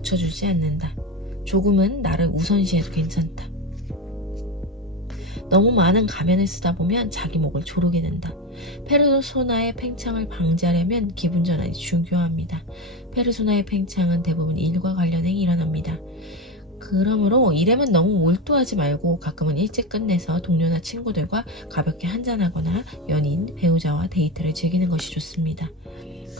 맞춰주지 않는다. 조금은 나를 우선시해도 괜찮다. 너무 많은 가면을 쓰다 보면 자기 목을 조르게 된다. 페르소나의 팽창을 방지하려면 기분 전환이 중요합니다. 페르소나의 팽창은 대부분 일과 관련해 일어납니다. 그러므로 일에만 너무 몰두하지 말고 가끔은 일찍 끝내서 동료나 친구들과 가볍게 한잔하거나 연인, 배우자와 데이트를 즐기는 것이 좋습니다.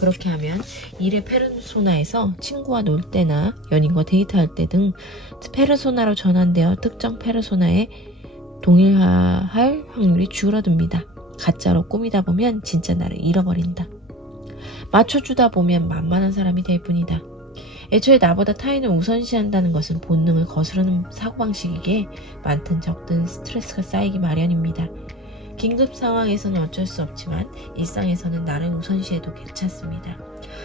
그렇게 하면 일의 페르소나에서 친구와 놀 때나 연인과 데이트할 때 등 페르소나로 전환되어 특정 페르소나에 동일화할 확률이 줄어듭니다. 가짜로 꾸미다 보면 진짜 나를 잃어버린다. 맞춰주다 보면 만만한 사람이 될 뿐이다. 애초에 나보다 타인을 우선시한다는 것은 본능을 거스르는 사고방식이기에 많든 적든 스트레스가 쌓이기 마련입니다. 긴급 상황에서는 어쩔 수 없지만 일상에서는 나를 우선시해도 괜찮습니다.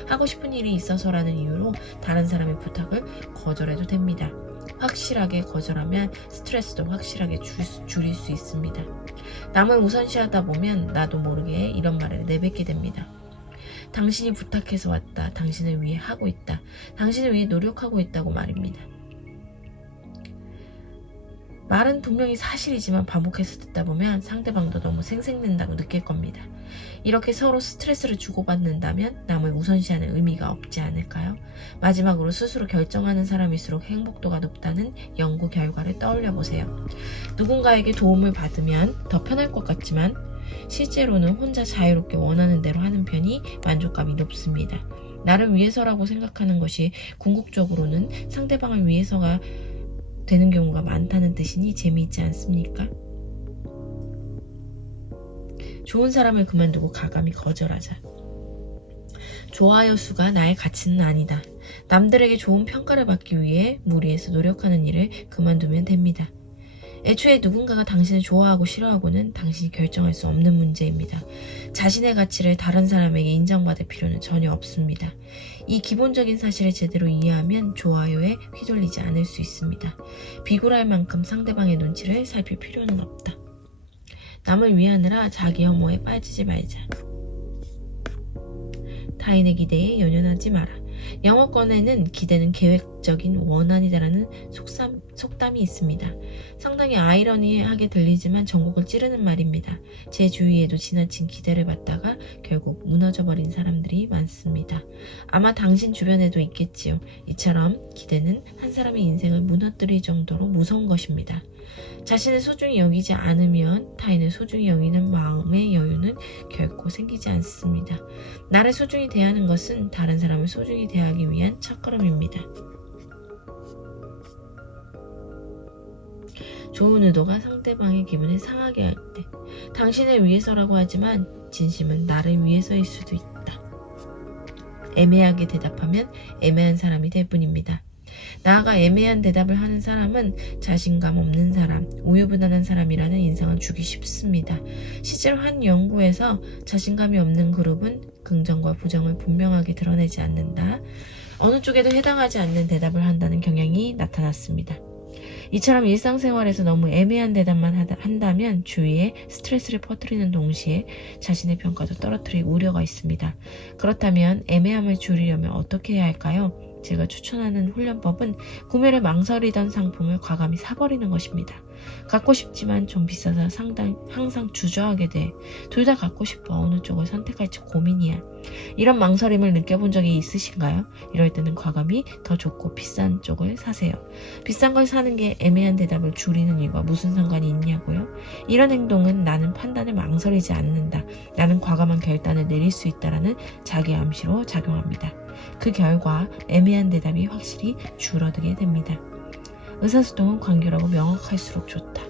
하고 싶은 일이 있어서라는 이유로 다른 사람의 부탁을 거절해도 됩니다. 확실하게 거절하면 스트레스도 확실하게 줄일 수 있습니다. 남을 우선시하다 보면 나도 모르게 이런 말을 내뱉게 됩니다. 당신이 부탁해서 왔다. 당신을 위해 하고 있다. 당신을 위해 노력하고 있다고 말입니다. 말은 분명히 사실이지만 반복해서 듣다 보면 상대방도 너무 생생된다고 느낄 겁니다. 이렇게 서로 스트레스를 주고받는다면 남을 우선시하는 의미가 없지 않을까요? 마지막으로 스스로 결정하는 사람일수록 행복도가 높다는 연구 결과를 떠올려 보세요. 누군가에게 도움을 받으면 더 편할 것 같지만 실제로는 혼자 자유롭게 원하는 대로 하는 편이 만족감이 높습니다. 나를 위해서라고 생각하는 것이 궁극적으로는 상대방을 위해서가 되는 경우가 많다는 뜻이니 재미있지 않습니까? 좋은 사람을 그만두고 가감히 거절하자. 좋아요 수가 나의 가치는 아니다. 남들에게 좋은 평가를 받기 위해 무리해서 노력하는 일을 그만두면 됩니다. 애초에 누군가가 당신을 좋아하고 싫어하고는 당신이 결정할 수 없는 문제입니다. 자신의 가치를 다른 사람에게 인정받을 필요는 전혀 없습니다. 이 기본적인 사실을 제대로 이해하면 좋아요에 휘둘리지 않을 수 있습니다. 비굴할 만큼 상대방의 눈치를 살필 필요는 없다. 남을 위하느라 자기 혐오에 빠지지 말자. 타인의 기대에 연연하지 마라. 영어권에는 기대는 계획적인 원한이다라는 속삼, 속담이 있습니다. 상당히 아이러니하게 들리지만 전곡을 찌르는 말입니다. 제 주위에도 지나친 기대를 받다가 결국 무너져버린 사람들이 많습니다. 아마 당신 주변에도 있겠지요. 이처럼 기대는 한 사람의 인생을 무너뜨릴 정도로 무서운 것입니다. 자신을 소중히 여기지 않으면 타인을 소중히 여기는 마음의 여유는 결코 생기지 않습니다. 나를 소중히 대하는 것은 다른 사람을 소중히 대하 기 위한 첫 걸음입니다. 좋은 의도가 상대방의 기분을 상하게 할 때, 당신을 위해서라고 하지만 진심은 나를 위해서일 수도 있다. 애매하게 대답하면 애매한 사람이 될 뿐입니다. 나아가 애매한 대답을 하는 사람은 자신감 없는 사람, 우유부단한 사람이라는 인상을 주기 쉽습니다. 실제로 한 연구에서 자신감이 없는 그룹은 긍정과 부정을 분명하게 드러내지 않는다. 어느 쪽에도 해당하지 않는 대답을 한다는 경향이 나타났습니다. 이처럼 일상생활에서 너무 애매한 대답만 한다면 주위에 스트레스를 퍼뜨리는 동시에 자신의 평가도 떨어뜨릴 우려가 있습니다. 그렇다면 애매함을 줄이려면 어떻게 해야 할까요? 제가 추천하는 훈련법은 구매를 망설이던 상품을 과감히 사버리는 것입니다. 갖고 싶지만 좀 비싸서 상당, 항상 주저하게 돼. 둘 다 갖고 싶어. 어느 쪽을 선택할지 고민이야. 이런 망설임을 느껴본 적이 있으신가요? 이럴 때는 과감히 더 좋고 비싼 쪽을 사세요. 비싼 걸 사는 게 애매한 대답을 줄이는 일과 무슨 상관이 있냐고요? 이런 행동은 나는 판단을 망설이지 않는다. 나는 과감한 결단을 내릴 수 있다라는 자기 암시로 작용합니다. 그 결과 애매한 대답이 확실히 줄어들게 됩니다. 의사소통은 관계라고 명확할수록 좋다.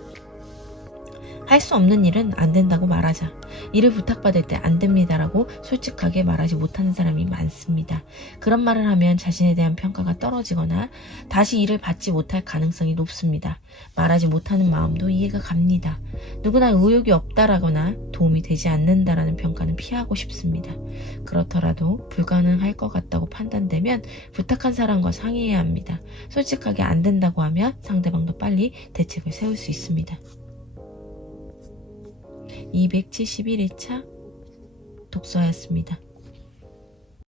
할 수 없는 일은 안 된다고 말하자. 일을 부탁받을 때 안 됩니다라고 솔직하게 말하지 못하는 사람이 많습니다. 그런 말을 하면 자신에 대한 평가가 떨어지거나 다시 일을 받지 못할 가능성이 높습니다. 말하지 못하는 마음도 이해가 갑니다. 누구나 의욕이 없다라거나 도움이 되지 않는다라는 평가는 피하고 싶습니다. 그렇더라도 불가능할 것 같다고 판단되면 부탁한 사람과 상의해야 합니다. 솔직하게 안 된다고 하면 상대방도 빨리 대책을 세울 수 있습니다. 271일차 독서였습니다.